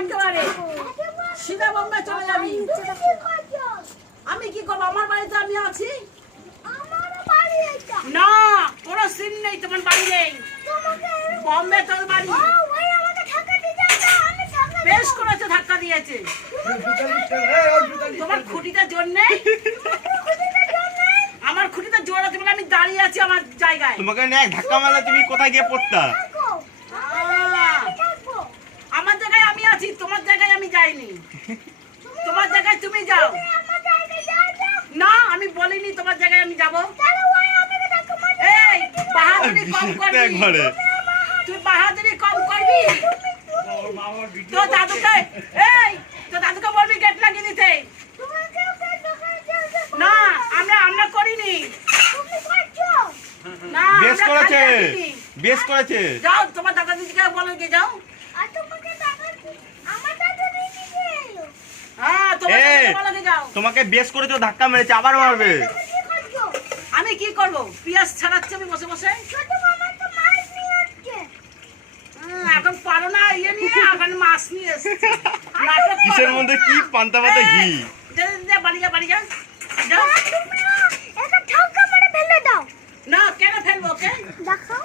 একেবারে সিধা বোম্বে চলে যাবি। আমি কি করবো? আমার বাড়িতে আমি আছি না, কোনো সিন নেই, তোমার বাড়ি নেই, বম্বে তোর বাড়ি। বেশ করেছে, ধাক্কা দিয়েছে তোমার খুঁটিতে জোর নেই। আমার খুঁটিতে জোর আছে বলে আমি দাঁড়িয়ে আছি আমার জায়গায়। তোমাকে এক ধাক্কা মারলে তুমি কোথায় গিয়ে পড়তা? আমার জায়গায় আমি আছি, তোমার জায়গায় আমি যাইনি। তোমার জায়গায় তুমি যাও না, আমি বলিনি তোমার জায়গায় আমি যাবো। এই বাহাদুরি কম করবি, তুই বাহাদুরি কম করবি। তোর দাদুকে, এই তোর দাদুকে বলবি গেট লাগিয়ে দিতে। না আমরা করিনি। না বেশ করেছে, বেশ করেছে। যাও তোমার দাদা দিদিকে বলো, গিয়ে যাও। হ্যাঁ তোমার দাদাকে বলো, গিয়ে যাও। তোমাকে বেশ করেছে, ধাক্কা মেরেছে, আবার মারবে। আমি কি করবো? পেঁয়াজ ছাড়াচ্ছি আমি বসে বসে। এখন পারো না ইয়ে নিয়ে, এখন মাছ নিয়ে এসেছি। কিসের মধ্যে কি পান্তা পাতা ঘি? বাড়ি যা, বাড়ি যা। না কেন ফেলবো? ওকে দেখাও।